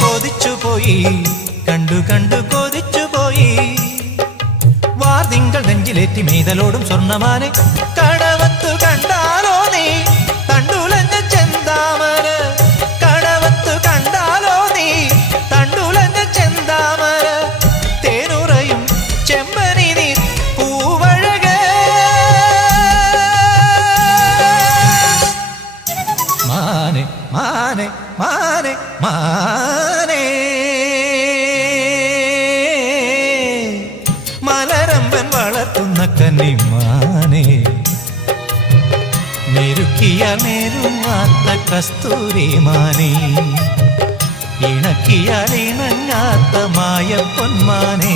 കൊതിച്ചുപോയി കണ്ടു കണ്ടു കൊതിച്ചുപോയി വാർതിങ്കൾ നെഞ്ചിലേറ്റി മീതലോടും സ്വർണ്ണമാനെ കടവത്തു കണ്ടാലോ നീ തണ്ടുലഞ്ഞ ചെന്താമര കടവത്തു കണ്ടാലോ നീ തണ്ടുലഞ്ഞ ചെന്താമര തേനുറയും ചെമ്പനി നീ പൂവഴകേ മാനെ മാനെ മാനെ മാനേ മലരമ്പൻ വളർത്തുന്ന കന്നിമാനേ മെരുക്കിയ മെരുങ്ങാത്ത കസ്തൂരി മാനേ ഇണക്കിയാൽ ഇണങ്ങാത്ത മായ പൊന്മാനേ